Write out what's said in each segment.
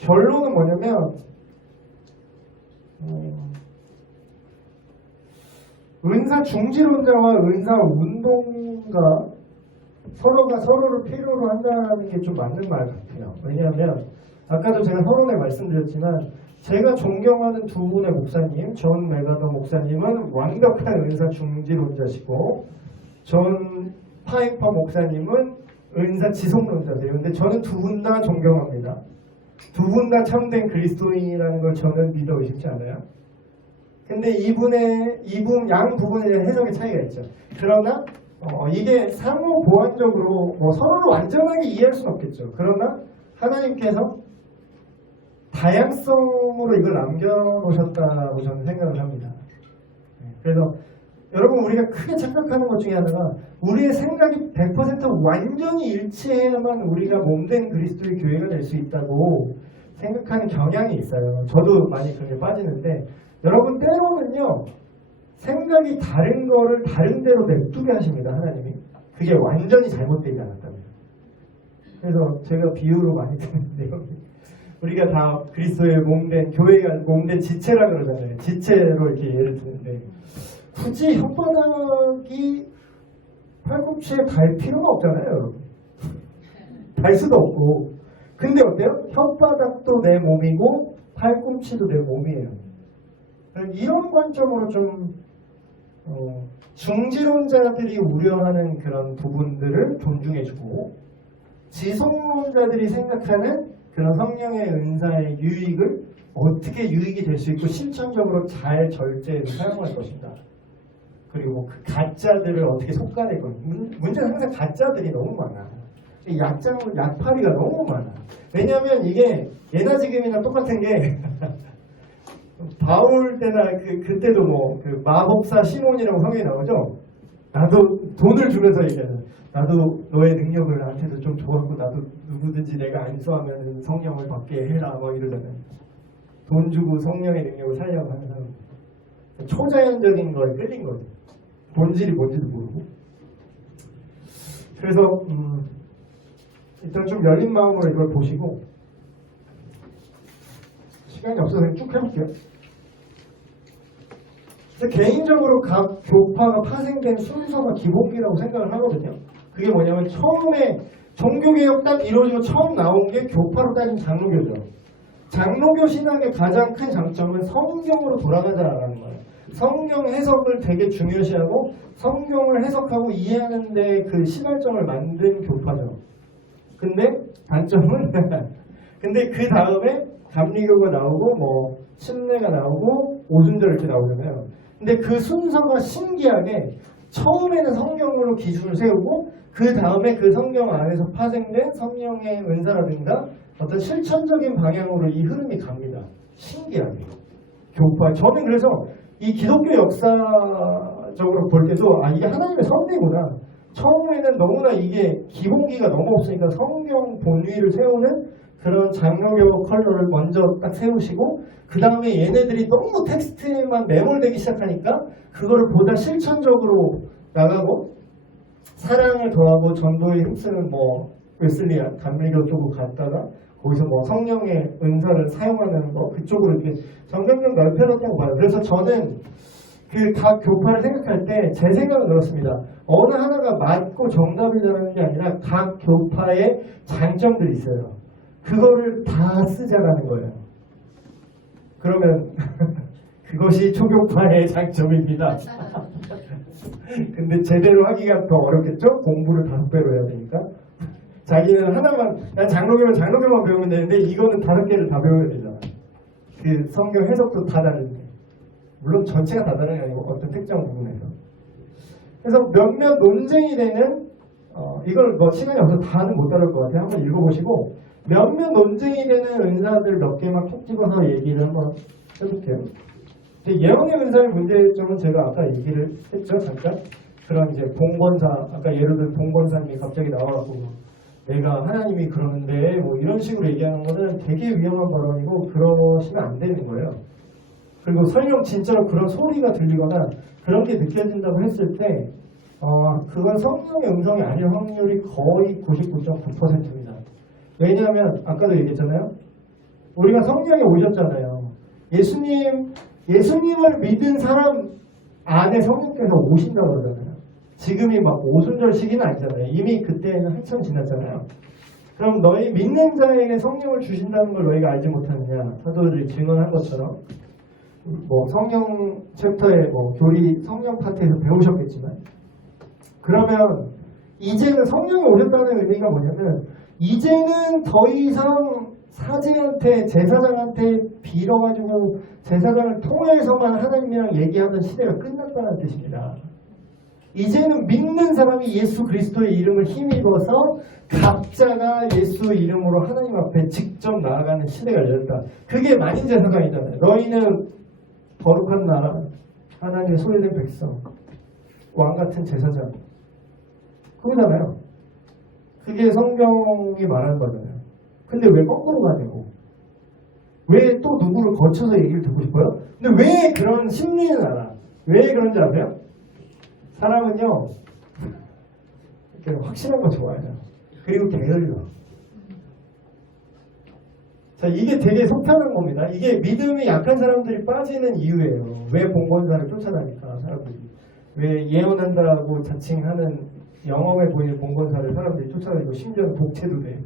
결론은 뭐냐면 은사 중지론자와 은사 운동가 서로가 서로를 필요로 한다는 게 좀 맞는 말 같아요. 왜냐하면 아까도 제가 서론에 말씀드렸지만 제가 존경하는 두 분의 목사님, 존 메가더 목사님은 완벽한 은사 중지론자시고 존 파이퍼 목사님은 은사 지속론자세요. 근데 저는 두 분 다 존경합니다. 두 분 다 참된 그리스도인이라는 걸 저는 믿어 의심치 않아요. 근데 양 부분에 대한 해석의 차이가 있죠. 그러나 이게 상호 보완적으로 서로를 완전하게 이해할 수는 없겠죠. 그러나 하나님께서 다양성으로 이걸 남겨놓으셨다고 저는 생각을 합니다. 그래서 여러분 우리가 크게 착각하는 것 중에 하나가 우리의 생각이 100% 완전히 일치해야만 우리가 몸된 그리스도의 교회가 될 수 있다고 생각하는 경향이 있어요. 저도 많이 그게 빠지는데 여러분 때로는요 생각이 다른 거를 다른 대로 냅두게 하십니다. 하나님이. 그게 완전히 잘못되지 않았다면. 그래서 제가 비유로 많이 드는데요. 우리가 다 그리스도의 몸된 교회가 몸된 지체라 그러잖아요. 지체로 이렇게 예를 드는데 굳이 혓바닥이 팔꿈치에 달 필요가 없잖아요, 여러분. 달 수도 없고. 근데 어때요? 혓바닥도 내 몸이고 팔꿈치도 내 몸이에요. 이런 관점으로 좀 중지론자들이 우려하는 그런 부분들을 존중해주고 지속론자들이 생각하는 그런 성령의 은사의 유익을 어떻게 유익이 될 수 있고 실천적으로 잘 절제해서 사용할 것인가. 그리고 그 가짜들을 어떻게 속아낼 건가. 문제는 항상 가짜들이 너무 많아. 약파리가 너무 많아. 왜냐하면 이게 예나 지금이나 똑같은 게 바울 때나 그때도 그 마법사 시몬이라고 성경이 나오죠. 나도 돈을 주면서 얘기하는. 나도 너의 능력을 나한테도 좀 줘갖고 나도 누구든지 내가 안수하면 성령을 받게 해라 이러잖아요. 돈 주고 성령의 능력을 살려고 하는 사람. 초자연적인 거에 끌린 거죠. 본질이 뭔지도 모르고. 그래서 일단 좀 열린 마음으로 이걸 보시고 시간이 없어서 쭉 해볼게요. 개인적으로 각 교파가 파생된 순서가 기본기라고 생각을 하거든요. 그게 뭐냐면 처음에 종교개혁 딱 이루어지고 처음 나온 게 교파로 따진 장로교죠. 장로교 신학의 가장 큰 장점은 성경으로 돌아가자라는 거예요. 성경 해석을 되게 중요시하고 성경을 해석하고 이해하는 데 그 시발점을 만든 교파죠. 근데 단점은 근데 그 다음에 감리교가 나오고 침례가 나오고 오순절 이렇게 나오잖아요. 근데 그 순서가 신기하게 처음에는 성경으로 기준을 세우고 그 다음에 그 성경 안에서 파생된 성령의 은사라든가 어떤 실천적인 방향으로 이 흐름이 갑니다. 신기하게. 교파. 저는 그래서 이 기독교 역사적으로 볼 때도 이게 하나님의 섭리구나. 처음에는 너무나 이게 기본기가 너무 없으니까 성경 본위를 세우는 그런 장로교 컬러를 먼저 딱 세우시고 그 다음에 얘네들이 너무 텍스트에만 매몰되기 시작하니까 그거를 보다 실천적으로 나가고 사랑을 더하고 전도에 힘쓰는 웨슬리안 감리교 쪽으로 갔다가 거기서 성령의 은사를 사용하는 그쪽으로 이렇게 점점점 넓혀졌다고 봐요. 그래서 저는 그 각 교파를 생각할 때 제 생각은 그렇습니다. 어느 하나가 맞고 정답이라는 게 아니라 각 교파의 장점들이 있어요. 그거를 다 쓰자라는 거예요. 그러면 그것이 초교파의 장점입니다. 근데 제대로 하기가 더 어렵겠죠? 공부를 5배로 해야 되니까. 자기는 난 장로교면 장로교만 배우면 되는데 이거는 5개를 다 배워야 되잖아. 그 성경 해석도 다 다른데. 물론 전체가 다 다른 게 아니고 어떤 특정 부분에서. 그래서 몇몇 논쟁이 되는 이걸 시간이 없어서 다는 못 다룰 것 같아요. 한번 읽어보시고 몇몇 논쟁이 되는 은사들 몇 개만 콕 집어서 얘기를 한번 해볼게요. 예언의 은사의 문제점은 제가 아까 얘기를 했죠. 잠깐. 그런 이제 봉건사, 아까 예를 들어 봉건사님이 갑자기 나와갖고 내가 하나님이 그러는데 이런 식으로 얘기하는 거는 되게 위험한 발언이고 그러시면 안 되는 거예요. 그리고 설령 진짜로 그런 소리가 들리거나 그런 게 느껴진다고 했을 때 그건 성령의 음성이 아닐 확률이 거의 99.9%입니다. 왜냐하면 아까도 얘기했잖아요. 우리가 성령이 오셨잖아요. 예수님을 믿은 사람 안에 성령께서 오신다고 그러잖아요. 지금이 막 오순절 시기는 아니잖아요. 이미 그때는 한참 지났잖아요. 그럼 너희 믿는 자에게 성령을 주신다는 걸 너희가 알지 못하느냐? 사도들이 증언한 것처럼 뭐 성령 챕터에 뭐 교리 성령 파트에서 배우셨겠지만, 그러면 이제는 성령이 오셨다는 의미가 뭐냐면 이제는 더 이상 사제한테 제사장한테 빌어가지고 제사장을 통해서만 하나님이랑 얘기하던 시대가 끝났다는 뜻입니다. 이제는 믿는 사람이 예수 그리스도의 이름을 힘입어서 각자가 예수 이름으로 하나님 앞에 직접 나아가는 시대가 열렸다. 그게 만인제사장이잖아요. 너희는 거룩한 나라, 하나님의 소유된 백성, 왕같은 제사장, 그거잖아요. 그게 성경이 말하는 거잖아요. 근데 왜 거꾸로 가냐고. 왜 또 누구를 거쳐서 얘기를 듣고 싶어요? 근데 왜 그런 심리는 알아? 왜 그런지 아세요? 사람은요, 이렇게 확실한 거 좋아해요. 그리고 게을러. 자, 이게 되게 속편한 겁니다. 이게 믿음이 약한 사람들이 빠지는 이유예요. 왜 봉건사를 쫓아다니까, 사람들이. 왜 예언한다고 자칭하는 영험해 보이는 봉건사를 사람들이 쫓아다니고, 심지어는 독채도 돼.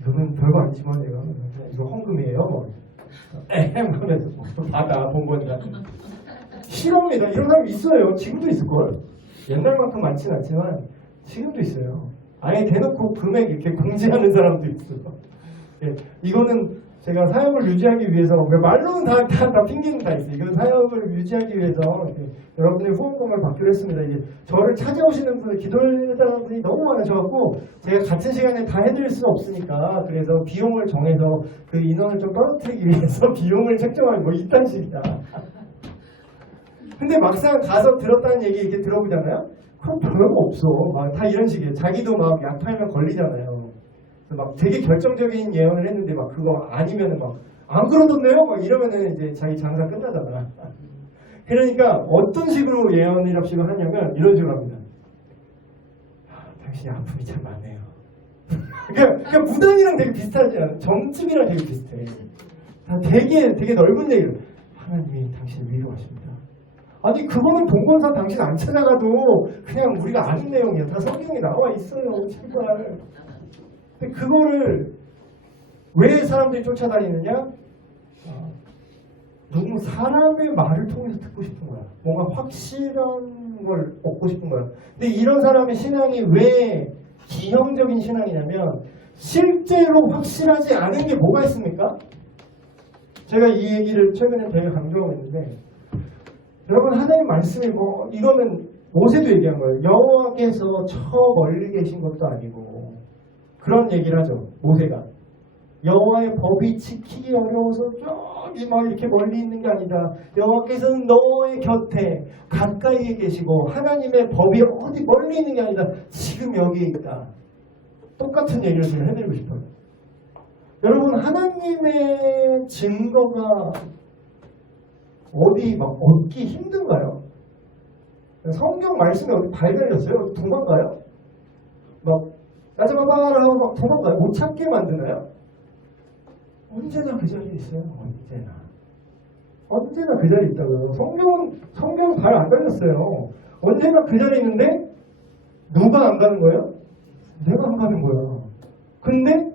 이거는 별거 아니지만 얘가 이거 헌금이에요. 하면서 받아, 봉건사. 싫어합니다. 이런 사람 있어요. 지금도 있을걸. 옛날만큼 많지는 않지만 지금도 있어요. 아예 대놓고 금액 이렇게 공지하는 사람도 있어요. 예, 이거는 제가 사역을 유지하기 위해서, 말로는 다 핑계는 다 있어요. 이건 사역을 유지하기 위해서 여러분의 후원금을 받기로 했습니다. 이제 저를 찾아오시는 분들, 기도해달라는 분이 너무 많으셔갖고 제가 같은 시간에 다 해드릴 수는 없으니까, 그래서 비용을 정해서 그 인원을 좀 떨어뜨리기 위해서 비용을 책정하는 뭐 이딴 식이다. 근데 막상 가서 들었다는 얘기 이렇게 들어보잖아요? 그럼 별거 없어. 막 다 이런 식이에요. 자기도 막 약 팔면 걸리잖아요. 막 되게 결정적인 예언을 했는데 막 그거 아니면은 막 안 그러던데요? 막 이러면은 이제 자기 장사 끝나잖아. 그러니까 어떤 식으로 예언이랍시고 하냐면 이런 식으로 합니다. 당신이 아픔이 참 많네요. 그러니까 무당이랑 되게 비슷하지 않아요? 점집이랑 되게 비슷해. 되게 넓은 얘기로. 하나님이 당신을 위로하십니다. 아니 그거는 봉건사 당신 안 찾아가도 그냥 우리가 아는 내용이야. 다 성경에 나와 있어요. 제발. 근데 그거를 왜 사람들이 쫓아다니느냐? 누구 사람의 말을 통해서 듣고 싶은 거야. 뭔가 확실한 걸 얻고 싶은 거야. 근데 이런 사람의 신앙이 왜 기형적인 신앙이냐면 실제로 확실하지 않은 게 뭐가 있습니까? 제가 이 얘기를 최근에 되게 강조하고 있는데, 여러분 하나님 말씀이 뭐 이거는 모세도 얘기한 거예요. 여호와께서 저 멀리 계신 것도 아니고, 그런 얘기를 하죠. 모세가 여호와의 법이 지키기 어려워서 저기 막 이렇게 멀리 있는 게 아니다. 여호와께서는 너의 곁에 가까이에 계시고 하나님의 법이 어디 멀리 있는 게 아니다. 지금 여기에 있다. 똑같은 얘기를 제가 해드리고 싶어요. 여러분 하나님의 증거가 어디 막 얻기 힘든가요? 성경 말씀이 어디 발견했어요? 도망가요? 막 따져봐봐라 하고 막 도망가요? 못 찾게 만드나요? 언제나 그 자리에 있어요. 언제나 그 자리에 있다고요. 성경은 발 안 달렸어요. 언제나 그 자리에 있는데 누가 안 가는 거예요? 내가 안 가는 거야. 근데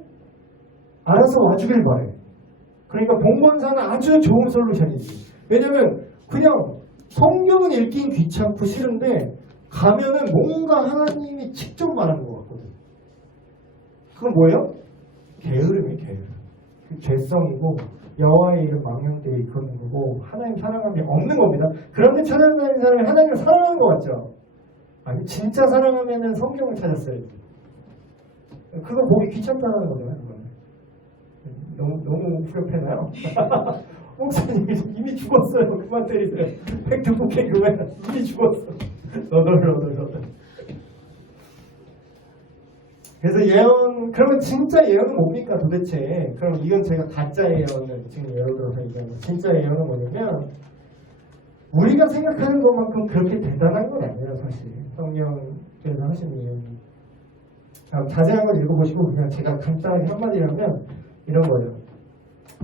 알아서 와주길 바래. 그러니까 봉건사는 아주 좋은 솔루션이지. 왜냐면 그냥 성경은 읽긴 귀찮고 싫은데 가면은 뭔가 하나님이 직접 말하는 것 같거든. 그건 뭐예요? 게으름이 게으름. 죄성이고 여호와의 이름 망령되이 이끄는 거고 하나님 사랑함이 없는 겁니다. 그런데 찾아다니는 사람이 하나님을 사랑하는 것 같죠? 아니 진짜 사랑하면은 성경을 찾았어야지. 그거 보기 귀찮다는 거잖아요. 너무 후렵해나요? 목사님이 이미 죽었어요. 그만 때리세요. 팩트 북해 교회 이미 죽었어. 너덜너덜. 그래서 예언, 그러면 진짜 예언은 뭡니까 도대체? 그럼 이건 제가 가짜 예언을 지금 예를 들어서 얘기하는 진짜 예언은 뭐냐면 우리가 생각하는 것만큼 그렇게 대단한 건 아니에요. 사실 성령께서 하시는 예언이. 자세한 걸 읽어보시고 그냥 제가 간단하게 한마디로 하면 이런 거예요.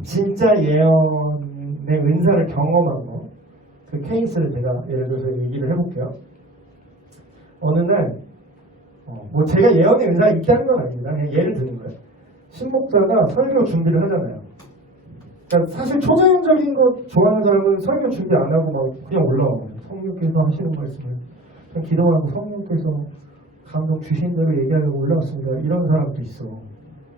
진짜 예언의 은사를 경험한 거, 그 케이스를 제가 예를 들어서 얘기를 해볼게요. 어느 날 뭐 제가 예언의 은사가 있게 하는 건 아닙니다. 그냥 예를 드는 거예요. 신목사가 설교 준비를 하잖아요. 그러니까 사실 초자연적인 거 좋아하는 사람은 설교 준비 안 하고 막 그냥 올라오는 거예요. 성령께서 하시는 말씀을 그냥 기도하고 성령께서 감동 주신 대로 얘기하려고 올라왔습니다. 이런 사람도 있어.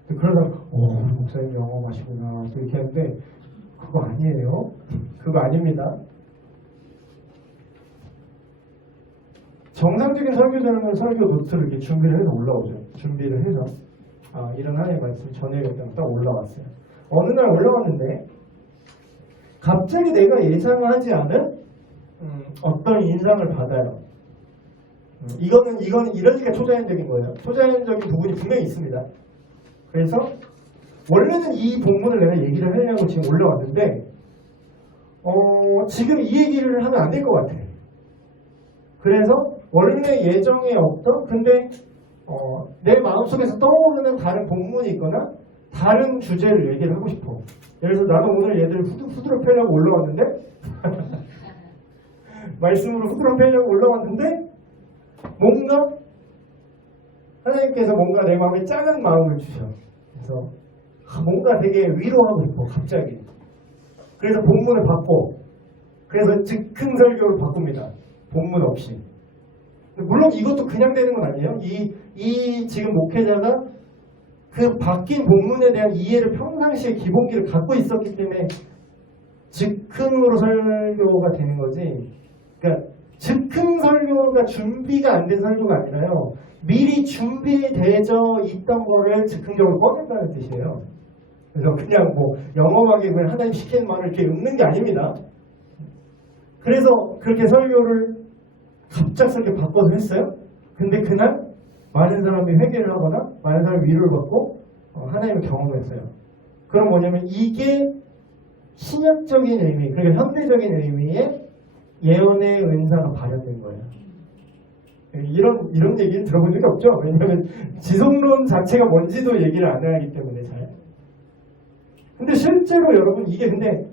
그러다가 우리 목사님 영험하시구나 또 이렇게 하는데 그거 아니에요. 그거 아닙니다. 정상적인 설교자는 설교 노트를 이렇게 준비를 해서 올라오죠. 준비를 해서 이런 하나님의 말씀 전해야겠다고 딱 올라왔어요. 어느 날 올라왔는데 갑자기 내가 예상하지 않은 어떤 인상을 받아요. 이거는 이러니까 초자연적인 거예요. 초자연적인 부분이 분명히 있습니다. 그래서 원래는 이 본문을 내가 얘기를 하려고 지금 올라왔는데 지금 이 얘기를 하면 안 될 것 같아. 그래서 원래 예정에 없던 근데 내 마음속에서 떠오르는 다른 본문이 있거나 다른 주제를 얘기를 하고 싶어. 그래서 나도 오늘 얘들 후드로 펴려고 올라왔는데 말씀으로 후드로 펴려고 올라왔는데 뭔가 하나님께서 뭔가 내 마음에 짠한 마음을 주셔. 그래서 뭔가 되게 위로하고 싶어 갑자기. 그래서 본문을 바꿔. 그래서 즉흥 설교를 바꿉니다. 본문 없이. 물론 이것도 그냥 되는 건 아니에요. 이 지금 목회자가 그 바뀐 본문에 대한 이해를 평상시에 기본기를 갖고 있었기 때문에 즉흥으로 설교가 되는 거지. 그러니까 즉흥 설교가 준비가 안 된 설교가 아니라요. 미리 준비되어 있던 거를 즉흥적으로 꺼낸다는 뜻이에요. 그래서 그냥 뭐 영험하게 그냥 하나님 시키는 말을 이렇게 읊는 게 아닙니다. 그래서 그렇게 설교를 갑작스럽게 바꿔서 했어요. 근데 그날 많은 사람이 회개를 하거나 많은 사람이 위로를 받고 하나님을 경험했어요. 그럼 뭐냐면 이게 신약적인 의미, 그러니까 현대적인 의미의 예언의 은사가 발현된 거예요. 이런 얘기는 들어본 적이 없죠. 왜냐하면 지속론 자체가 뭔지도 얘기를 안 하기 때문에 잘. 근데 실제로 여러분 이게 근데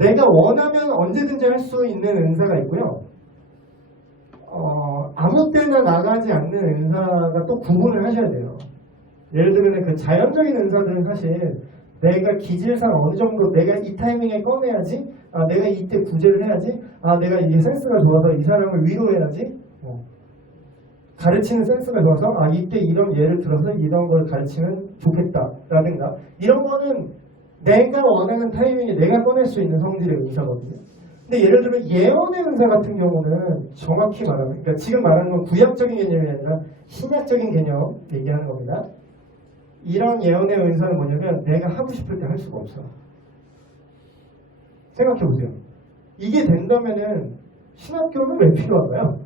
내가 원하면 언제든지 할 수 있는 은사가 있고요. 아무 때나 나가지 않는 은사가 또 구분을 하셔야 돼요. 예를 들면 그 자연적인 은사들은 사실 내가 기질상 어느 정도 내가 이 타이밍에 꺼내야지, 내가 이때 구제를 해야지, 내가 이게 센스가 좋아서 이 사람을 위로해야지, 가르치는 센스가 좋아서 이때 이런 예를 들어서 이런 걸 가르치면 좋겠다라든가 이런 거는 내가 원하는 타이밍에 내가 꺼낼 수 있는 성질의 은사거든요. 근데 예를 들면 예언의 은사 같은 경우는 정확히 말하면, 그러니까 지금 말하는 건 구약적인 개념이 아니라 신약적인 개념 얘기하는 겁니다. 이런 예언의 은사는 뭐냐면 내가 하고 싶을 때 할 수가 없어. 생각해보세요. 이게 된다면은 신학교는 왜 필요한가요?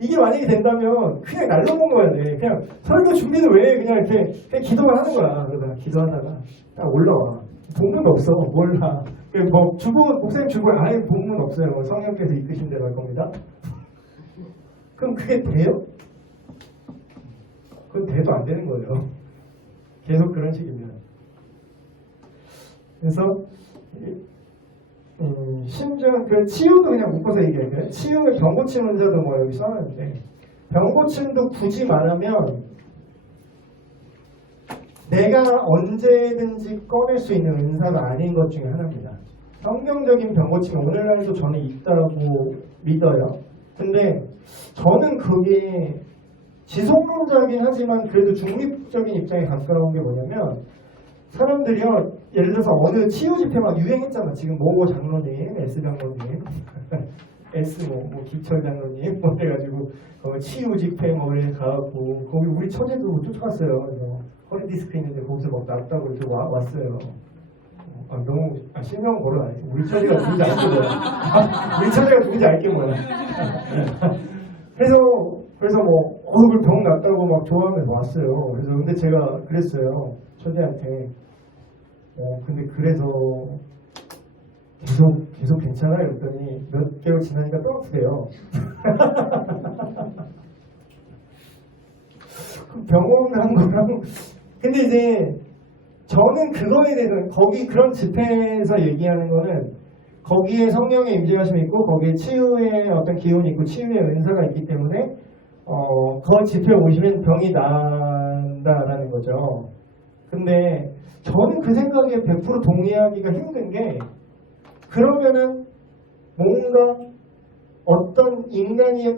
이게 만약에 된다면 그냥 날로 먹어야 돼. 그냥 설교 준비는 왜 그냥 이렇게 그냥 기도만 하는 거야. 그러다가 기도하다가 딱 올라와. 본문 없어. 몰라. 뭐 목사님 주보에 아예 본문 없어요. 성령께서 이끄신 대로 할 겁니다. 그럼 그게 돼요? 그건 돼도 안 되는 거예요. 계속 그런 식입니다. 그래서 심지어 그 치유도 그냥 묶어서 얘기할게요. 치유의 병고침 은사도 뭐 여기 써놨는데 병고침도 굳이 말하면 내가 언제든지 꺼낼 수 있는 은사가 아닌 것 중에 하나입니다. 성경적인 병고침은 오늘날도 저는 있다고 믿어요. 근데 저는 그게 지속론자긴 하지만 그래도 중립적인 입장에 가까운 게 뭐냐면 사람들이요, 예를 들어서 어느 치유 집회 막 유행했잖아. 지금 모 장로님, S 장로님, S 뭐 기철 장로님, 뭐 해가지고 치유 집회 뭐 이렇게 가고 거기 우리 처제도 쫓아갔어요. 그래서 허리 디스크 있는데 거기서 막 낫다고 이렇게 왔어요. 너무 실명 거론 안 했어. 우리 처제가 누군지 알게 뭐야. 우리 처제가 누군지 알게 뭐야. 그래서 뭐 얼굴 병 났다고 막 좋아하면서 왔어요. 그래서 근데 제가 그랬어요. 처제한테. 근데 그래서 계속 괜찮아요. 그랬더니 몇 개월 지나니까 또 아프대요. 병원 간 거랑. 근데 이제 저는 그거에 대해서 거기 그런 집회에서 얘기하는 거는 거기에 성령의 임재하심이 있고 거기에 치유의 어떤 기운이 있고 치유의 은사가 있기 때문에 그 집회에 오시면 병이 난다라는 거죠. 근데 저는 그 생각에 100% 동의하기가 힘든 게 그러면은 뭔가 어떤 인간이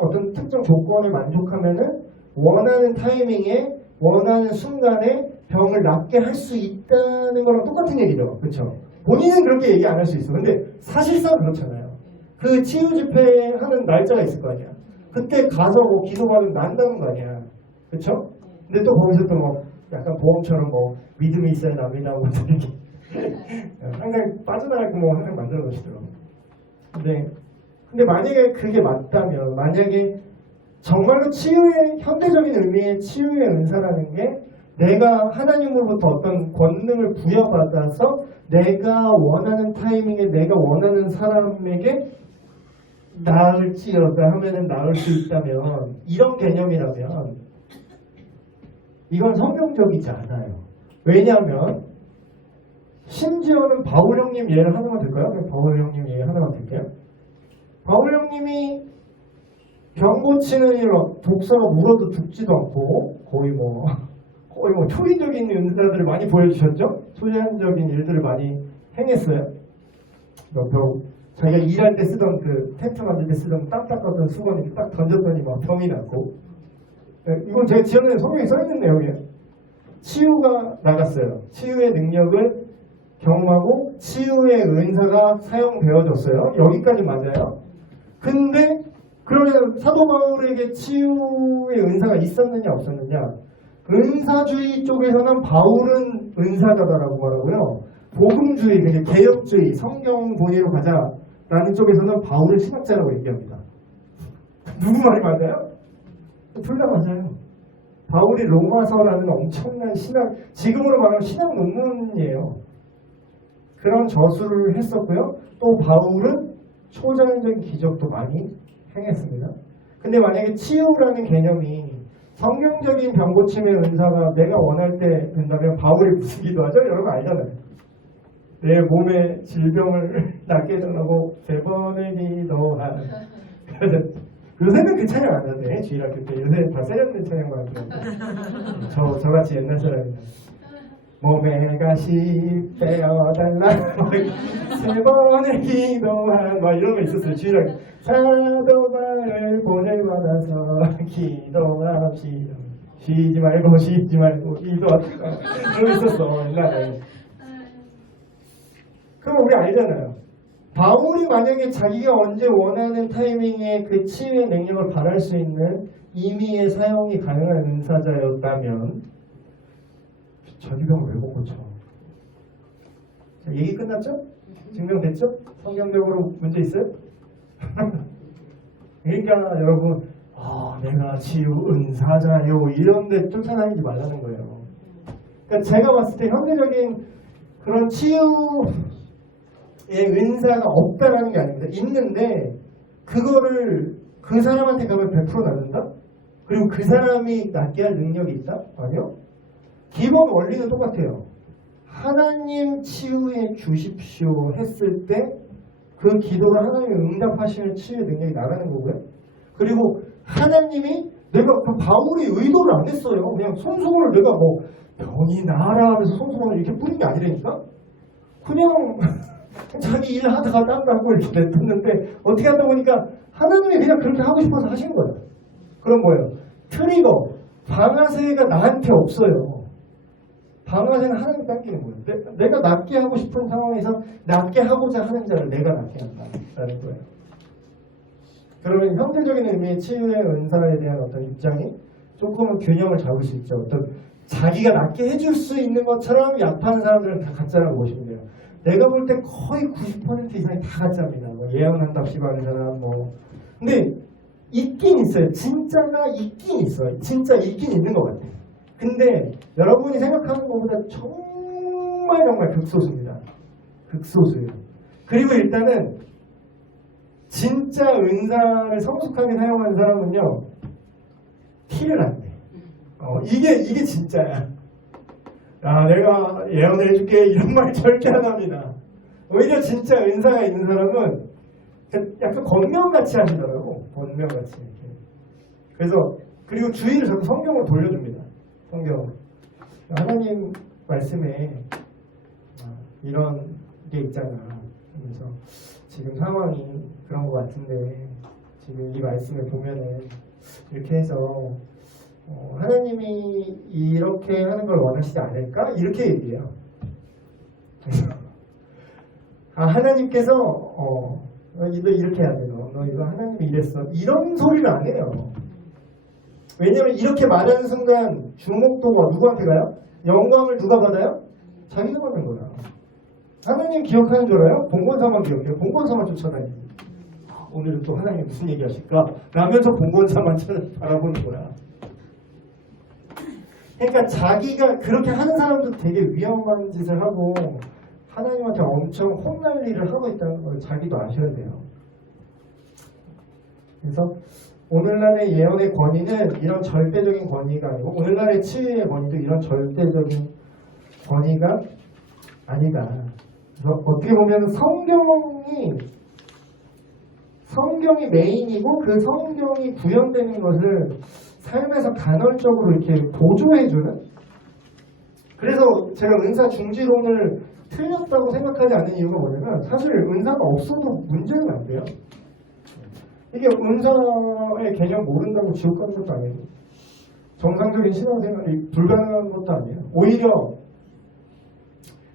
어떤 특정 조건을 만족하면은 원하는 타이밍에 원하는 순간에 병을 낫게 할 수 있다는 거랑 똑같은 얘기죠. 그렇죠? 본인은 그렇게 얘기 안 할 수 있어. 근데 사실상 그렇잖아요. 그 치유 집회 하는 날짜가 있을 거 아니야. 그때 가서 뭐 기도받으면 난다는 거 아니야. 그렇죠? 근데 또 거기서 또 뭐 약간 보험처럼 뭐 믿음이 있어야 납니다. 뭐 이렇게 항상 빠져나가고 뭐 항상 만들어 놓으시더라고요. 근데 만약에 그게 맞다면 만약에 정말로 치유의 현대적인 의미의 치유의 은사라는 게 내가 하나님으로부터 어떤 권능을 부여받아서 내가 원하는 타이밍에 내가 원하는 사람에게 나을지어다 하면은 나을 수 있다면 이런 개념이라면 이건 성경적이지 않아요. 왜냐하면 심지어는 바울 형님 예를 하나만 들까요? 바울 형님 예 하나만 들게요. 바울 형님이 병 고치는 일 독사가 물어도 죽지도 않고 거의 뭐 초인적인 은사들을 많이 보여주셨죠? 초인적인 일들을 많이 행했어요. 자기가 일할 때 쓰던 그 텐트 만들 때 쓰던 딱 닦았던 수건을 딱 던졌더니 막 병이 났고 이건 제가 지어낸 성경에 써있는 내용이에요. 치유가 나갔어요. 치유의 능력을 경험하고 치유의 은사가 사용되어졌어요. 여기까지 맞아요. 근데 그러면 사도 바울에게 치유의 은사가 있었느냐 없었느냐? 은사주의 쪽에서는 바울은 은사자다라고 말하고요. 복음주의, 개혁주의, 성경 본위로 가자라는 쪽에서는 바울을 신학자라고 얘기합니다. 누구 말이 맞아요? 둘 다 맞아요. 바울이 로마서라는 엄청난 신학, 지금으로 말하면 신학 논문이에요. 그런 저술을 했었고요. 또 바울은 초자연적인 기적도 많이 행했습니다. 근데 만약에 치유라는 개념이 성경적인 병고침의 은사가 내가 원할 때 된다면 바울이 무슨 기도하죠? 여러분 알잖아요. 내 몸의 질병을 낫게 해달라고 3번의 기도한. 요새는 그 찬양 안 하네. 주일학교 때 요새 다 세련된 찬양만 하더라고요. 저같이 옛날 사람이다. 몸에 가시 빼어달라 3번의 기도한 막 이런 거 있었어요. 주일학교 사도바를 본을 받아서 기도합시다. 쉬지 말고 기도합시다. 그런 거 있었어 옛날에. 그럼 우리 알잖아요. 바울이 만약에 자기가 언제 원하는 타이밍에 그 치유의 능력을 발할 수 있는 임의의 사용이 가능한 은사자였다면 전이병을 왜 못 고쳐? 자, 얘기 끝났죠? 증명됐죠? 성경적으로 문제 있어요? 그러니까 여러분 내가 치유 은사자요 이런데 쫓아다니지 말라는 거예요. 그러니까 제가 봤을 때 현대적인 그런 치유의 은사가 없다라는 게 아닙니다. 있는데 그거를 그 사람한테 가면 100% 낫는다? 그리고 그 사람이 낫게 할 능력이 있다? 아니요. 기본 원리는 똑같아요. 하나님 치유해 주십시오 했을 때 그 기도를 하나님이 응답하시는 치유의 능력이 나가는 거고요. 그리고 하나님이 내가 그 바울이 의도를 안 했어요. 그냥 손수건을 내가 뭐 병이 나라 하면서 손수건을 이렇게 뿌린 게 아니라니까. 그냥 자기 일 하다가 땀 나고 이렇게 냈었는데 어떻게 하다 보니까 하나님이 그냥 그렇게 하고 싶어서 하신 거예요. 그럼 뭐예요? 트리거 방아쇠가 나한테 없어요. 방아쇠는 하나님 당기는 거예요. 내가 낫게 하고 싶은 상황에서 낫게 하고자 하는 자를 내가 낫게 한다라는 거예요. 그러면 현대적인 의미의 치유의 은사에 대한 어떤 입장이 조금은 균형을 잡을 수 있죠. 어떤 자기가 낫게 해줄 수 있는 것처럼 약한 사람들은 다 가짜라고 보시면 돼요. 내가 볼 때 거의 90% 이상이 다 가짜입니다. 뭐 예언한답시고 하는 사람 뭐. 근데 있긴 있어요. 진짜가 있긴 있어요. 진짜 있긴 있는 것 같아요. 근데 여러분이 생각하는 것보다 정말 극소수입니다. 극소수예요. 그리고 일단은 진짜 은사를 성숙하게 사용하는 사람은요, 티를 안 내. 이게 진짜야. 야, 내가 예언해줄게 이런 말 절대 안 합니다. 오히려 진짜 은사가 있는 사람은 약간 권면같이 하시더라고. 권면같이 이렇게. 그래서 그리고 주의를 자꾸 성경으로 돌려줍니다. 성경. 하나님 말씀에 이런 게 있잖아. 그래서 지금 상황이 그런 것 같은데 지금 이 말씀을 보면은 이렇게 해서 하나님이 이렇게 하는 걸 원하시지 않을까? 이렇게 얘기해요. 하나님께서 너 이렇게 해야 돼. 너 이거 하나님이 이랬어. 이런 소리를 안 해요. 왜냐면 이렇게 말하는 순간 주목도가 누구한테 가요? 영광을 누가 받아요? 자기가 받는 거야. 하나님 기억하는 줄 알아요? 봉건사만 기억해요. 봉건사만 쫓아다니고. 오늘은 또 하나님 무슨 얘기 하실까? 라면서 봉건사만 바라보는 거야. 그러니까 자기가 그렇게 하는 사람도 되게 위험한 짓을 하고 하나님한테 엄청 혼날 일을 하고 있다는 걸 자기도 아셔야 돼요. 그래서 오늘날의 예언의 권위는 이런 절대적인 권위가 아니고 오늘날의 치유의 권위도 이런 절대적인 권위가 아니다. 그래서 어떻게 보면 성경이 메인이고 그 성경이 구현되는 것을 삶에서 간헐적으로 이렇게 보조해주는. 그래서 제가 은사 중지론을 틀렸다고 생각하지 않는 이유가 뭐냐면 사실 은사가 없어도 문제는 안 돼요. 이게 은사의 개념 모른다고 지옥 가는 것도 아니에요. 정상적인 신앙생활이 불가능한 것도 아니에요. 오히려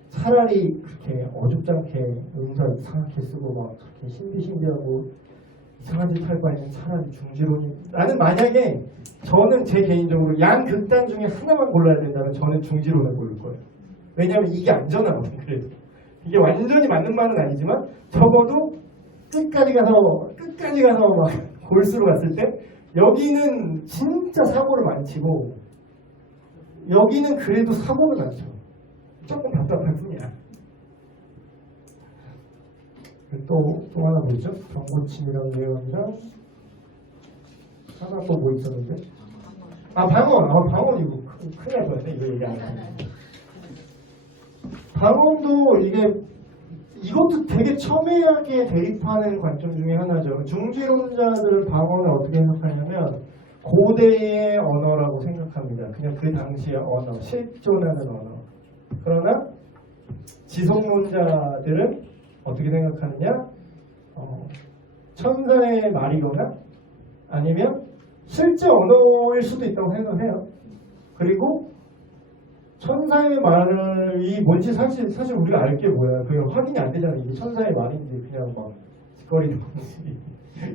차라리 그렇게 어줍지 않게 은사 이상하게 쓰고 막 그렇게 신비신비하고 이상한 짓 할 바에는 차라리 중지론이. 나는 만약에 저는 제 개인적으로 양극단 중에 하나만 골라야 된다면 저는 중지론을 고를 거예요. 왜냐하면 이게 안전하거든. 그래도 이게 완전히 맞는 말은 아니지만 적어도 끝까지 가서 막 골수로 갔을 때 여기는 진짜 사고를 많이 치고 여기는 그래도 사고는 안 쳐. 조금 답답할 뿐이야. 또 하나 뭐죠? 병고침이랑 예언이랑 하나 또 뭐 있었는데? 방언 이거 큰일 날 뻔했네. 이거 얘기 안 하네. 방언도 이것도 되게 첨예하게 대입하는 관점 중에 하나죠. 중지론자들은 방언을 어떻게 해석하냐면 고대의 언어라고 생각합니다. 그냥 그 당시의 언어, 실존하는 언어. 그러나 지성론자들은 어떻게 생각하느냐? 천사의 말이거나 아니면 실제 언어일 수도 있다고 생각해요. 그리고 천사의 말이 뭔지 사실 우리가 알 게 뭐야. 그게 확인이 안 되잖아요. 이게 천사의 말인지 그냥 막 짓거리는 건지.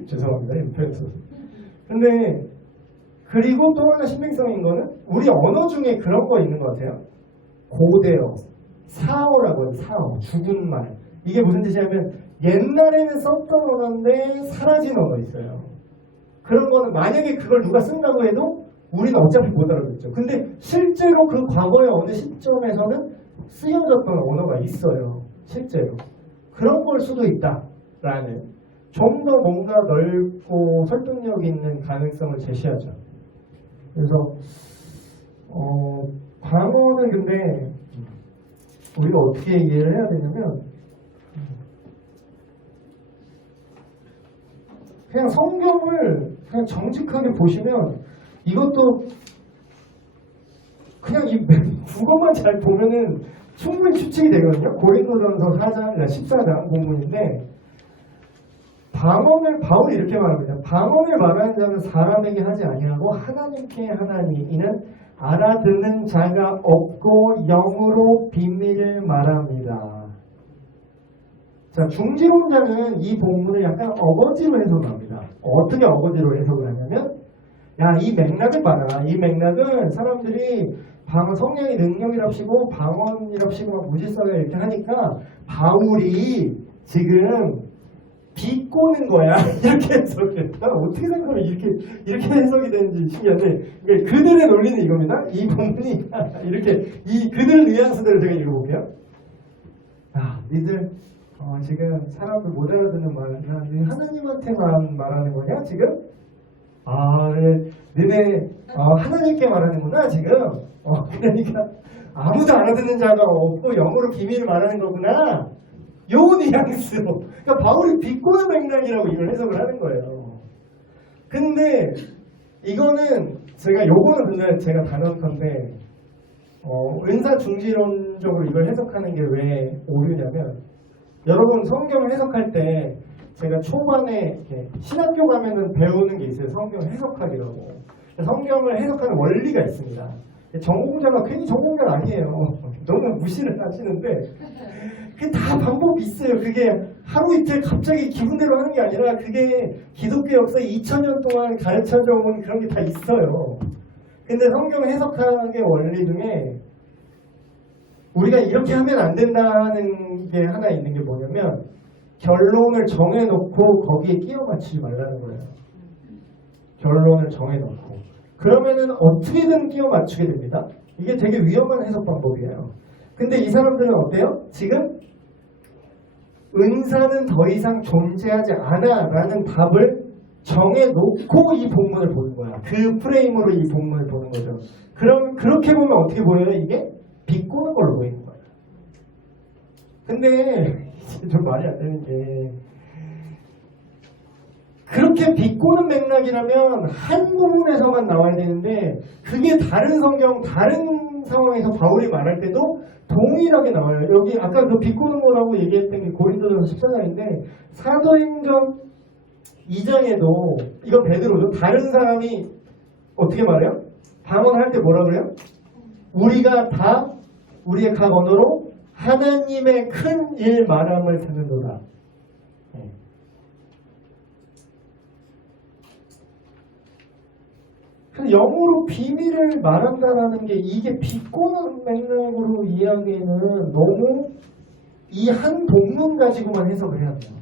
죄송합니다. 옆에서. 근데 그리고 또 하나 신빙성인 거는 우리 언어 중에 그런 거 있는 것 같아요. 고대어, 사어라고 해요. 사어, 죽은 말. 이게 무슨 뜻이냐면 옛날에는 썼던 언어인데 사라진 언어 있어요. 그런 거는 만약에 그걸 누가 쓴다고 해도 우리는 어차피 못 알아듣죠. 근데 실제로 그 과거의 어느 시점에서는 쓰여졌던 언어가 있어요. 실제로. 그런 걸 수도 있다라는 좀 더 뭔가 넓고 설득력 있는 가능성을 제시하죠. 그래서 방언은 근데 우리가 어떻게 이해를 해야 되냐면 그냥 성경을 그냥 정직하게 보시면 이것도 그냥 이 국어만 잘 보면은 충분히 추측이 되거든요. 고린도전서 4장, 14장 본문인데 바울이 이렇게 말합니다. 방언을 말하는 자는 사람에게 하지 아니하고 하나님께 하나니 이는 알아듣는 자가 없고 영으로 비밀을 말합니다. 자, 중지론자는 이 본문을 약간 어거지로 해석합니다. 어떻게 어거지로 해석을 하냐면 야, 이 맥락을 봐라. 이 맥락은 사람들이 성령의 능력이랍시고 방언이랍시고 막 무질서를 이렇게 하니까 바울이 지금 비꼬는 거야. 이렇게 해석해. 난 어떻게 생각하면 이렇게 해석이 되는지 신기한데 그러니까 그들의 논리는 이겁니다. 이 본문이 이렇게 이 그들 뉘앙스대로 제가 읽어볼게요. 야, 니들 지금 사람들 못 알아듣는 말은 하나님한테만 말하는 거냐 지금? 그래. 너네 하나님께 말하는구나 지금. 그러니까 아무도 알아듣는 자가 없고 영어로 비밀을 말하는 거구나. 요 뉘앙스로. 그러니까 바울이 비꼬는 맥락이라고 이걸 해석을 하는 거예요. 근데 이거는 요거는 근데 제가 단언 건데 은사 중지론적으로 이걸 해석하는 게 왜 오류냐면 여러분 성경 해석할 때 제가 초반에 이렇게 신학교 가면은 배우는 게 있어요. 성경 해석하기라고. 성경을 해석하는 원리가 있습니다. 전공자가 괜히 전공자가 아니에요. 너무 무시를 하시는데 그게 다 방법이 있어요. 그게 하루 이틀 갑자기 기분대로 하는 게 아니라 그게 기독교 역사 2000년 동안 가르쳐져 온 그런 게 다 있어요. 근데 성경 해석하는 원리 중에 우리가 이렇게 하면 안 된다는 게 하나 있는 게 뭐냐면 결론을 정해놓고 거기에 끼워 맞추지 말라는 거예요. 결론을 정해놓고 그러면은 어떻게든 끼워 맞추게 됩니다. 이게 되게 위험한 해석 방법이에요. 근데 이 사람들은 어때요? 지금 은사는 더 이상 존재하지 않아 라는 답을 정해놓고 이 본문을 보는 거야. 그 프레임으로 이 본문을 보는 거죠. 그럼 그렇게 보면 어떻게 보여요? 이게 비꼬는 걸로 보이는 거예요. 근데 이제 좀 말이 안 되는 게 그렇게 비꼬는 맥락이라면 한 부분에서만 나와야 되는데 그게 다른 성경 다른 상황에서 바울이 말할 때도 동일하게 나와요. 여기 아까 그 비꼬는 거라고 얘기했던 게 고린도전서 14장인데 사도행전 2장에도 이거 베드로죠. 다른 사람이 어떻게 말해요? 방언할 때 뭐라 그래요? 우리가 다 우리의 각 언어로 하나님의 큰 일 말함을 듣는도다. 그래서 영어로 비밀을 말한다라는 게 이게 비꼬는 맥락으로 이야기는 너무 이 한 본문 가지고만 해석을 해야 돼요.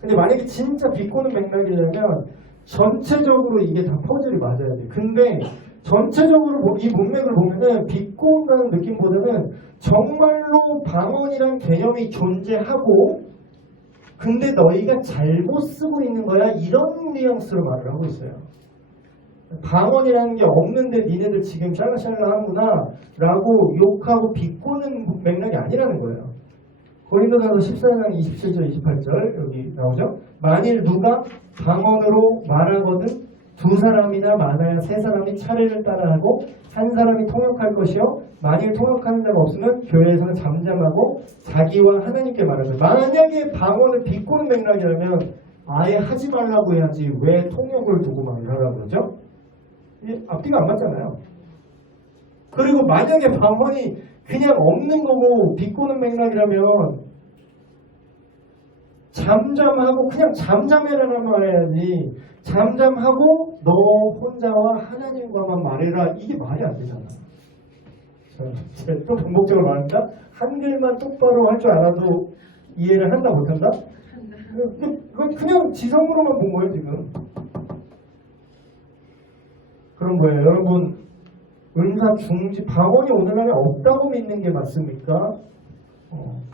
근데 만약에 진짜 비꼬는 맥락이려면 전체적으로 이게 다 퍼즐이 맞아야 돼요. 근데 전체적으로 이 문맥을 보면은 비꼬는다는 느낌보다는 정말로 방언이란 개념이 존재하고 근데 너희가 잘못 쓰고 있는 거야 이런 뉘앙스로 말을 하고 있어요. 방언이라는 게 없는데 니네들 지금 샬라샬라 하는구나 라고 욕하고 비꼬는 맥락이 아니라는 거예요. 고린도전서 14장 27절 28절 여기 나오죠. 만일 누가 방언으로 말하거든 두 사람이나 많아야 세 사람이 차례를 따라하고 한 사람이 통역할 것이요 만일 통역하는 자가 없으면 교회에서는 잠잠하고 자기와 하나님께 말하죠. 만약에 방언을 비꼬는 맥락이라면 아예 하지 말라고 해야지 왜 통역을 두고 말하라고 그러죠? 앞뒤가 안 맞잖아요. 그리고 만약에 방언이 그냥 없는 거고 비꼬는 맥락이라면 잠잠하고 그냥 잠잠해라는 말 해야지 잠잠하고 너 혼자와 하나님과만 말해라 이게 말이 안 되잖아. 제가 또 반복적으로 말합니다. 한글만 똑바로 할 줄 알아도 이해를 한다 못한다? 그건 그냥 지성으로만 본 거예요 지금. 그런 거예요. 여러분 은사 중지 방언이 오늘날에 없다고 믿는 게 맞습니까?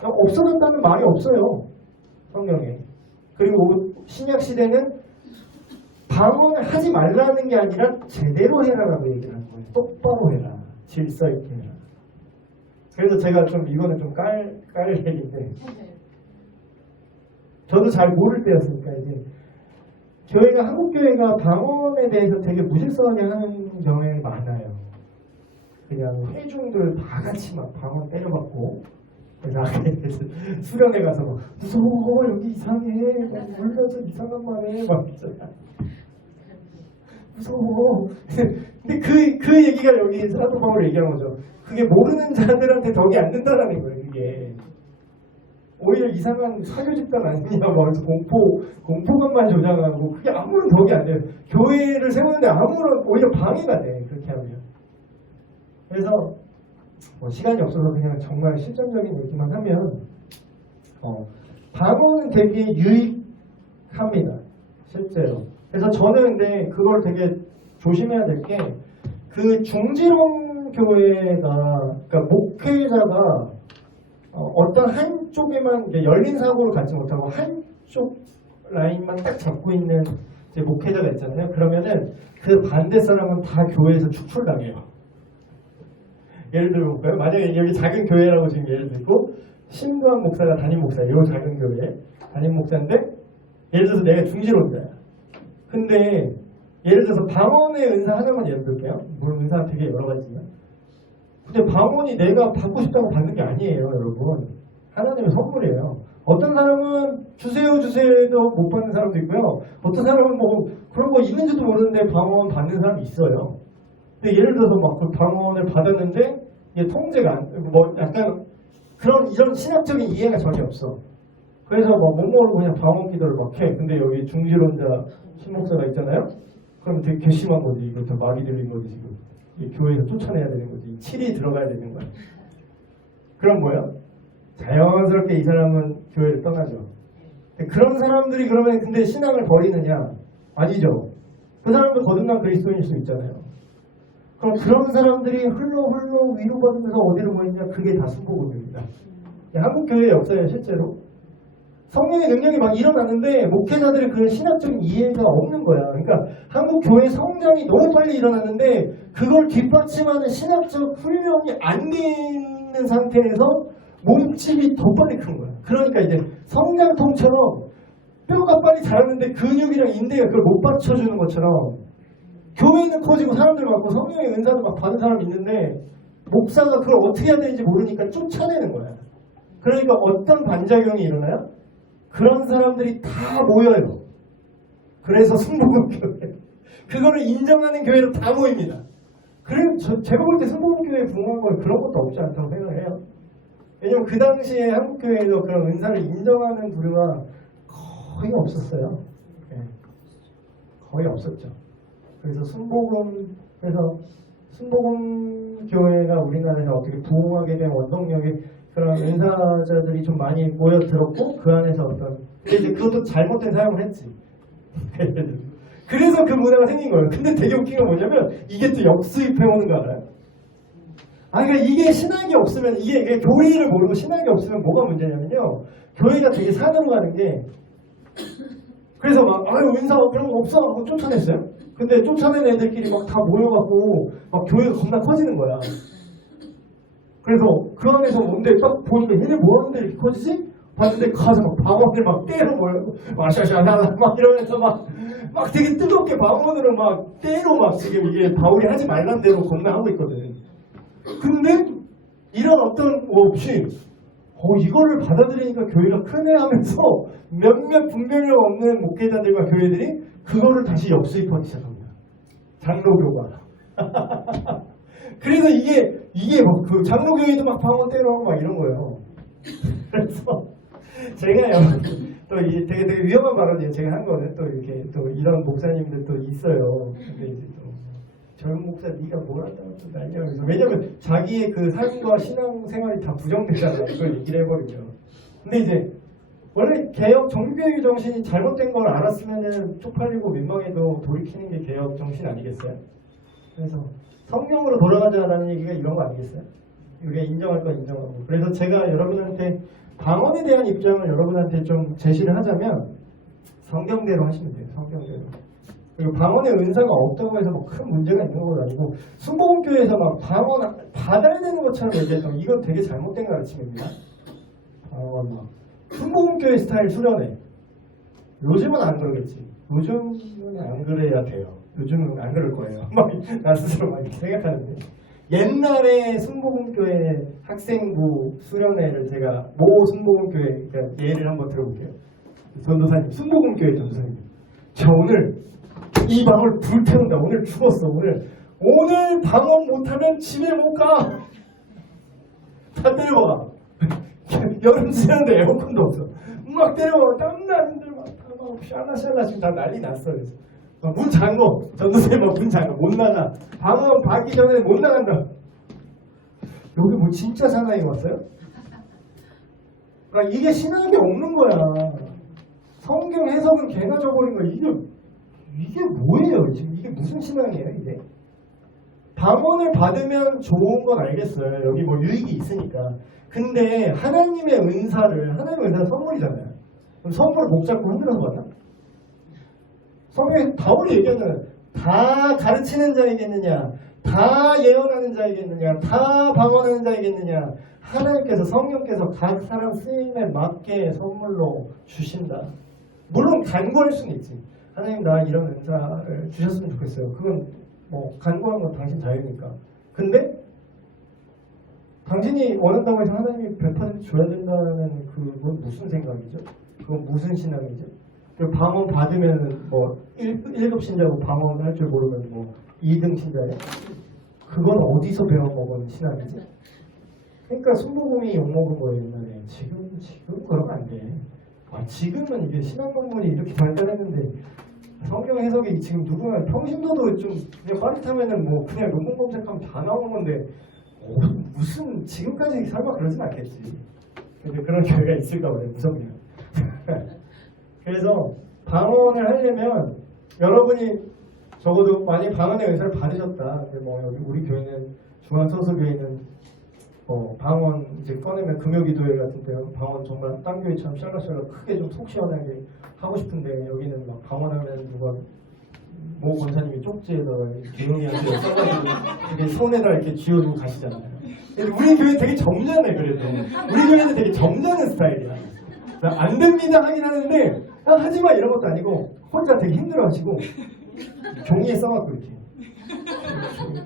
없어졌다는 말이 없어요. 성경에. 그리고 신약 시대는 방언을 하지 말라는 게 아니라 제대로 해라라고 얘기를 하는 거예요. 똑바로 해라. 질서 있게 해라. 그래서 제가 좀 이거는 좀 깔 얘기인데 저도 잘 모를 때였으니까 이제 교회가 한국 교회가 방언에 대해서 되게 무질서하게 하는 경향이 많아요. 그냥 회중들 다 같이 막 방언 때려박고 그래서 수련회 가서 막 무서워 여기 이상해 막 울면서 이상한 말해 막 있잖아. 무서워. 근데 그 얘기가 여기 사도 바울 얘기하는 거죠. 그게 모르는 자들한테 덕이 안 된다라는 거예요. 그게 오히려 이상한 사교 집단 아니냐 말해서 공포감만 조장하고 그게 아무런 덕이 안 돼요. 교회를 세우는데 아무런 오히려 방해가 돼 그렇게 하면. 그래서 시간이 없어서 그냥 정말 실전적인 얘기만 하면 방언은 되게 유익합니다. 실제로. 그래서 저는 근데 그걸 되게 조심해야 될 게 그 중지론 교회가 그러니까 목회자가 어떤 한 한쪽에만 이제 열린 사고를 갖지 못하고 한쪽 라인만 딱 잡고 있는 이제 목회자가 있잖아요. 그러면은 그 반대 사람은 다 교회에서 축출당해요. 예를 들어볼까요? 만약에 여기 작은 교회라고 지금 예를 들고 신부한 목사가 담임 목사예요. 이 작은 교회 담임 목사인데 예를 들어서 내가 중지론자야. 근데 예를 들어서 방언의 은사 하나만 예를 들게요. 물론 은사가 되게 여러 가지지만 근데 방언이 내가 받고 싶다고 받는 게 아니에요, 여러분. 하나님의 선물이에요. 어떤 사람은 주세요 해도 못 받는 사람도 있고요. 어떤 사람은 뭐 그런 거 있는지도 모르는데 방언 받는 사람이 있어요. 근데 예를 들어서 막 그 방언을 받았는데 이게 통제가 뭐 약간 그런 이런 신학적인 이해가 전혀 없어. 그래서 막 못 모르고 그냥 방언 기도를 막 해. 근데 여기 중지론자 신목사가 있잖아요. 그럼 되게 괘씸한 거지. 이거 다 마귀 들린 거지 지금. 교회에서 쫓아내야 되는 거지. 7이 들어가야 되는 거야. 그럼 뭐야? 자연스럽게 이 사람은 교회를 떠나죠. 그런 사람들이 그러면 근데 신앙을 버리느냐? 아니죠. 그 사람도 거듭난 그리스도인일 수 있잖아요. 그럼 그런 사람들이 흘러 위로받으면서 어디로 모이냐? 그게 다 순복음입니다. 한국 교회의 역사에 실제로 성령의 능력이 막 일어나는데 목회자들이 그 신학적인 이해가 없는 거야. 그러니까 한국 교회 성장이 너무 빨리 일어났는데 그걸 뒷받침하는 신학적 훈련이 안 돼 있는 상태에서 몸집이 더 빨리 큰 거야. 그러니까 이제 성장통처럼 뼈가 빨리 자라는데 근육이랑 인대가 그걸 못 받쳐주는 것처럼 교회는 커지고 사람들 많고 성령의 은사도 막 받은 사람이 있는데 목사가 그걸 어떻게 해야 되는지 모르니까 쫓아내는 거야. 그러니까 어떤 반작용이 일어나요? 그런 사람들이 다 모여요. 그래서 순복음교회 그거를 인정하는 교회로 다 모입니다. 그래서 제가 볼 때 순복음교회에 부응한 건 그런 것도 없지 않다고 생각해요. 왜냐면 그 당시에 한국교회에서 그런 은사를 인정하는 부류가 거의 없었어요. 네. 거의 없었죠. 그래서 순복음교회가 우리나라에서 어떻게 부흥하게 된 원동력이 그런 은사자들이 좀 많이 모여들었고 그 안에서 어떤 이제 그것도 잘못된 사용을 했지. 그래서 그 문화가 생긴 거예요. 근데 되게 웃긴 건 뭐냐면 이게 또 역수입해오는 거 알아요? 그러니까 이게 신학이 없으면 이게 교리를 모르고 신학이 없으면 뭐가 문제냐면요. 교회가 되게 산으로 가는 게 그래서 막 은사 그런 거 없어 하고 쫓아냈어요. 근데 쫓아낸 애들끼리 막 다 모여갖고 막 교회가 겁나 커지는 거야. 그래서 그 안에서 뭔데 딱 보니까 얘네 뭐 하는데 이렇게 커지지? 봤는데 가서 막 방언을 막 때려 버리고 마샤샤나라 막 이러면서 막 되게 뜨겁게 방언으로 막 때려 막 지금 이게 바울이 하지 말란 대로 겁나 하고 있거든. 근데 이런 어떤 없이 이거를 받아들이니까 교회가 크네 하면서 몇몇 분별력 없는 목회자들과 교회들이 그거를 다시 역수입하기 시작합니다. 장로교가. 그래서 이게 막 그 장로교회도 막 방언 때려하고 막 이런 거예요. 그래서 제가요 또 이게 되게 위험한 발언이에요. 제가 한 거는 또 이렇게 또 이런 목사님들 또 있어요. 근데 이제 또 젊은 목사 네가 뭘 한다고 또 난리하면서 왜냐면 자기의 그 삶과 신앙생활이 다 부정되잖아요. 그걸 얘기를 해버리죠. 근데 이제 원래 개혁 정교육 정신이 잘못된 걸 알았으면은 쪽팔리고 민망해도 돌이키는 게 개혁 정신 아니겠어요? 그래서 성경으로 돌아가자라는 얘기가 이런 거 아니겠어요? 우리가 인정할 건 인정하고. 그래서 제가 여러분한테 방언에 대한 입장을 여러분한테 좀 제시를 하자면 성경대로 하시면 돼요. 성경대로. 그리고 방언의 은사가 없다고 해서 뭐 큰 문제가 있는 건 아니고 순복음교회에서 막 방언 받아야 되는 것처럼 얘기했던 이건 되게 잘못된 가르침입니다. 방언 막 순복음교회 스타일 수련회. 요즘은 안 그러겠지. 요즘은 안 그래야 돼요. 요즘은 안 그럴 거예요. 막 나 스스로 막 이렇게 생각하는데 옛날에 순복음교회 학생부 수련회를 제가 모 순복음교회 그러니까 예를 한번 들어볼게요. 전도사님, 순복음교회 전도사님. 저 오늘 이 방을 불태운다. 오늘 죽었어. 오늘 방언 못하면 집에 못 가. 다 때려와. 여름 지났는데 에어컨도 없어. 막 때려와. 땀나는데 막 샬라샬라 지금 다 난리 났어. 그래서 문 잠궈. 전도사님 문 잠궈. 못 나가. 방언 받기 전에 못 나간다. 여기 뭐 진짜 사나이 왔어요? 그러니까 이게 신학이 없는 거야. 성경 해석은 개가 져버린 거야. 이게 뭐예요? 지금 이게 무슨 신앙이에요? 이게 방언을 받으면 좋은 건 알겠어요. 여기 뭐 유익이 있으니까. 근데 하나님의 은사는 선물이잖아요. 그럼 선물을 목 잡고 흔들어서 받나? 성경에 바울이 얘기하잖아요. 다 가르치는 자이겠느냐, 다 예언하는 자이겠느냐, 다 방언하는 자이겠느냐. 하나님께서 성령께서 각 사람 쓰임에 맞게 선물로 주신다. 물론 간구할 수는 있지. 하나님 나 이런 은사를 주셨으면 좋겠어요. 그건 뭐 간구하는 건 당신 자유니까. 근데 당신이 원한다고 해서 하나님이 100% 줘야 된다는 그건 무슨 생각이죠? 그건 무슨 신앙이죠? 그 방언 받으면 뭐 1급 신자고 방언 할 줄 모르면 뭐 2등 신자예요? 그건 어디서 배워먹은 신앙이지? 그러니까 순복음이 욕먹은 거예요 옛날에. 지금 그러면 안 돼. 지금은 이게 신학 학문이 이렇게 발달했는데 성경 해석이 지금 누구나 평신도도 좀 그냥 빠릿하면은 뭐 그냥 논문 검색하면 다 나오는 건데 무슨 지금까지 설마 그러진 않겠지. 근데 그런 교회가 있을까 봐요. 무섭네요. 그래서 방언을 하려면 여러분이 적어도 만약 방언의 은사를 받으셨다. 근데 뭐 여기 우리 교회는 중앙서수교회는 방언 이제 꺼내면 금요기도회 같은 데 방언 정말 딴 교회처럼 샬라샬라 크게 좀 속 시원하게 하고 싶은데 여기는 막 방언하면 누가 모 권사님이 쪽지에다가 조용히한테 써가지고 이렇게 손에다 이렇게 쥐어주고 가시잖아요. 근데 우리 교회 되게 점잖아요. 그래도 우리 교회는 되게 점잖은 스타일이야. 안 됩니다 하긴 하는데 하지마 이런 것도 아니고 혼자 되게 힘들어하시고 종이에 써갖고 이렇게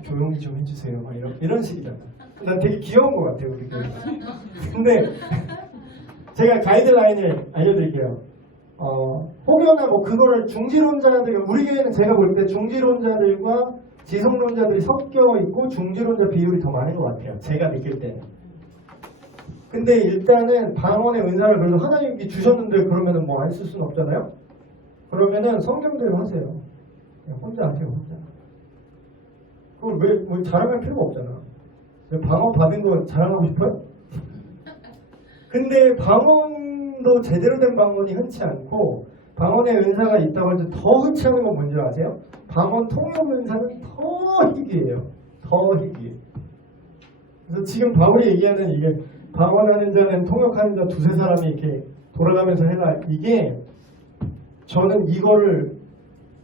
조용히 좀 해주세요 막 이런 식이잖아. 난 되게 귀여운 것 같아요 우리 교회. 근데 제가 가이드라인을 알려드릴게요. 혹여나 뭐 그거를 중지론자들, 우리 교회는 제가 볼 때 중지론자들과 지성론자들이 섞여 있고 중지론자 비율이 더 많은 것 같아요. 제가 느낄 때는. 근데 일단은 방언의 은사를 그래도 하나님께 주셨는데 그러면은 뭐 안 쓸 수는 없잖아요. 그러면은 성경대로 하세요. 그냥 혼자 하세요 혼자. 그걸 왜 자랑할 필요가 없잖아. 방언 받은 거 자랑하고 싶어요? 근데 방언도 제대로 된 방언이 흔치 않고 방언의 은사가 있다고 해서 더 흔치 않은 건 뭔지 아세요? 방언 통역 은사는 더 희귀해요. 더 희귀해. 그래서 지금 바울이 얘기하는 이게 방언하는 자는 통역하는 자 두세 사람이 이렇게 돌아가면서 해라. 이게 저는 이거를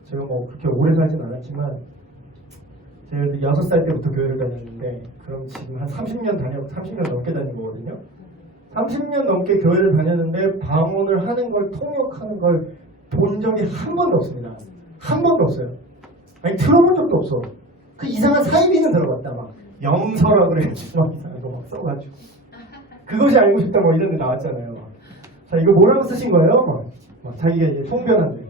제가 뭐 그렇게 오래 살진 않았지만 제가 6살 때부터 교회를 다녔는데 그럼 지금 한 30년 넘게 다닌 거거든요. 30년 넘게 교회를 다녔는데 방언을 하는 걸 통역하는 걸 본 적이 한 번도 없습니다. 한 번도 없어요. 아니 들어본 적도 없어. 그 이상한 사이비는 들어봤다. 막 영서라 그래가지고 막 이상한 거 막 써가지고 그것이 알고 싶다 뭐 이런 데 나왔잖아요. 막. 자 이거 뭐라고 쓰신 거예요? 막 자기가 이제 통변한대.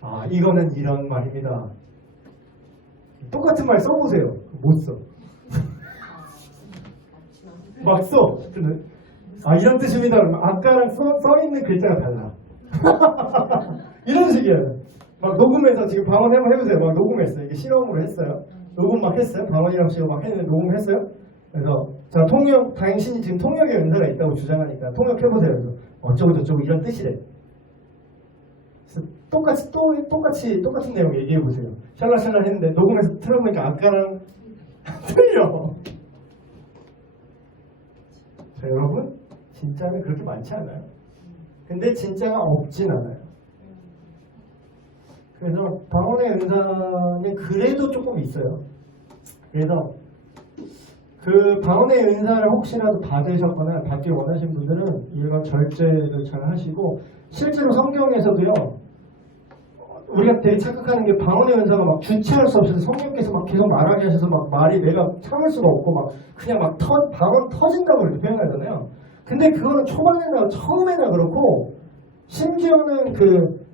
아 이거는 이런 말입니다. 똑같은 말 써보세요. 못 써. 막 써. 아 이런 뜻입니다. 아까랑 써있는 글자가 달라. 이런 식이에요. 막 녹음해서 지금 방언 한번 해보세요. 막 녹음했어요. 이게 실험으로 했어요. 녹음 막 했어요. 방언이라고 치고 막 했는데 녹음했어요. 그래서 자 통역 당신이 지금 통역의 은사가 있다고 주장하니까 통역해보세요. 그래서 어쩌고 저쩌고 이런 뜻이래. 그래서 똑같은 내용 얘기해보세요. 샬라샬라 했는데 녹음해서 틀어보니까 아까랑 틀려. 자, 여러분 진짜는 그렇게 많지 않아요. 근데 진짜가 없진 않아요. 그래서 방언의 은사는 그래도 조금 있어요. 그래서 그 방언의 은사를 혹시라도 받으셨거나 받기 원하신 분들은 이런 절제를 잘 하시고 실제로 성경에서도요. 우리가 되게 착각하는 게 방언의 은사가 막 주체할 수 없어서 성령께서 막 계속 말하게 하셔서 막 말이 내가 참을 수가 없고 막 그냥 막 방언 터진다고 이렇게 표현하잖아요. 근데 그거는 초반에나 처음에나 그렇고 심지어는 그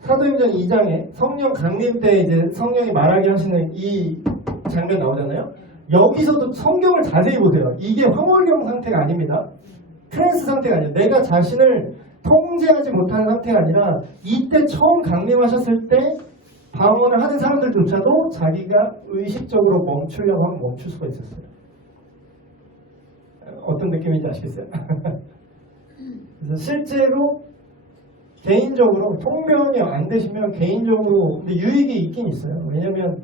사도행전 2장에 성령 강림 때 이제 성령이 말하게 하시는 이 장면 나오잖아요. 여기서도 성경을 자세히 보세요. 이게 황홀경 상태가 아닙니다. 트랜스 상태가 아니에요. 내가 자신을 통제하지 못하는 상태가 아니라 이때 처음 강림하셨을 때 방언을 하는 사람들조차도 자기가 의식적으로 멈추려고 하면 멈출 수가 있었어요. 어떤 느낌인지 아시겠어요? 그래서 실제로 개인적으로 통변이 안 되시면 개인적으로 근데 유익이 있긴 있어요. 왜냐면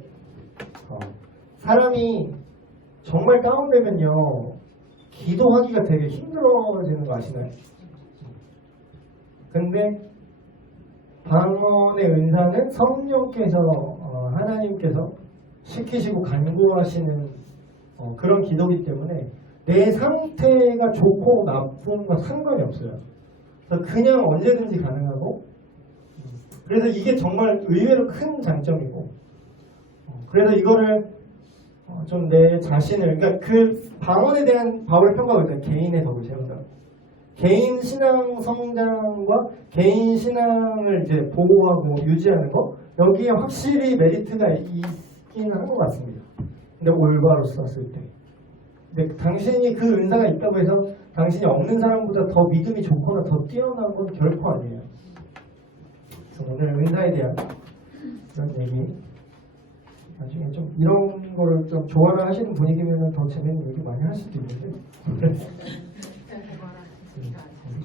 사람이 정말 다운되면요 기도하기가 되게 힘들어지는 거 아시나요? 근데 방언의 은사는 성령께서 하나님께서 시키시고 간구하시는 그런 기도이기 때문에 내 상태가 좋고 나쁨과 상관이 없어요. 그래서 그냥 언제든지 가능하고, 그래서 이게 정말 의외로 큰 장점이고, 그래서 이거를 좀 내 자신을, 그러니까 그 방언에 대한 바울의 평가가 있잖아요. 개인의 덕을 세운다. 개인 신앙 성장과 개인 신앙을 이제 보호하고 유지하는 거, 여기에 확실히 메리트가 있긴 한 것 같습니다. 근데 올바로 썼을 때. 근데 당신이 그 은사가 있다고 해서 당신이 없는 사람보다 더 믿음이 좋거나 더 뛰어난 건 결코 아니에요. 그래서 오늘 은사에 대한 그런 얘기, 나중에 좀 이런 거를 좀 좋아를 하시는 분위기면 더 재밌는 얘기 많이 할 수도 있는데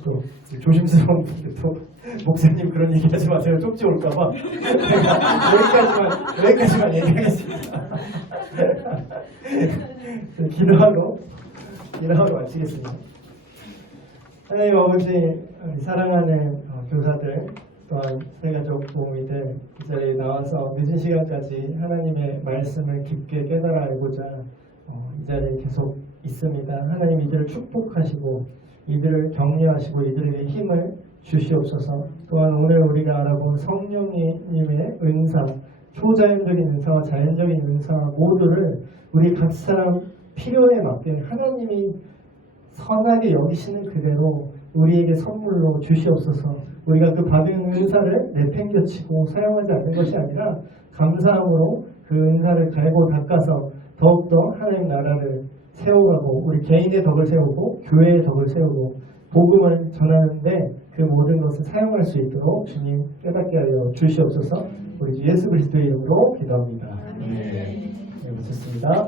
또 조심스러운 분들 또 목사님 그런 얘기 하지 마세요. 쪽지 올까봐 여기까지만 얘기하겠습니다. 기도하러 마치겠습니다. 하나님 아버지, 사랑하는 교사들 또한 세가족 부모님들 이 자리에 나와서 늦은 시간까지 하나님의 말씀을 깊게 깨달아 알고자 이 자리에 계속 있습니다. 하나님 이들을 축복하시고 이들을 격려하시고 이들에게 힘을 주시옵소서. 또한 오늘 우리가 알아본 성령님의 은사, 초자연적인 은사와 자연적인 은사 모두를 우리 각 사람 필요에 맞게 하나님이 선하게 여기시는 그대로 우리에게 선물로 주시옵소서. 우리가 그 받은 은사를 내팽겨치고 사용하지 않는 것이 아니라 감사함으로 그 은사를 갈고 닦아서 더욱더 하나님 나라를 세워가고 우리 개인의 덕을 세우고 교회의 덕을 세우고 복음을 전하는데 그 모든 것을 사용할 수 있도록 주님 깨닫게 하여 주시옵소서. 우리 주 예수 그리스도의 이름으로 기도합니다. 네, 마쳤습니다.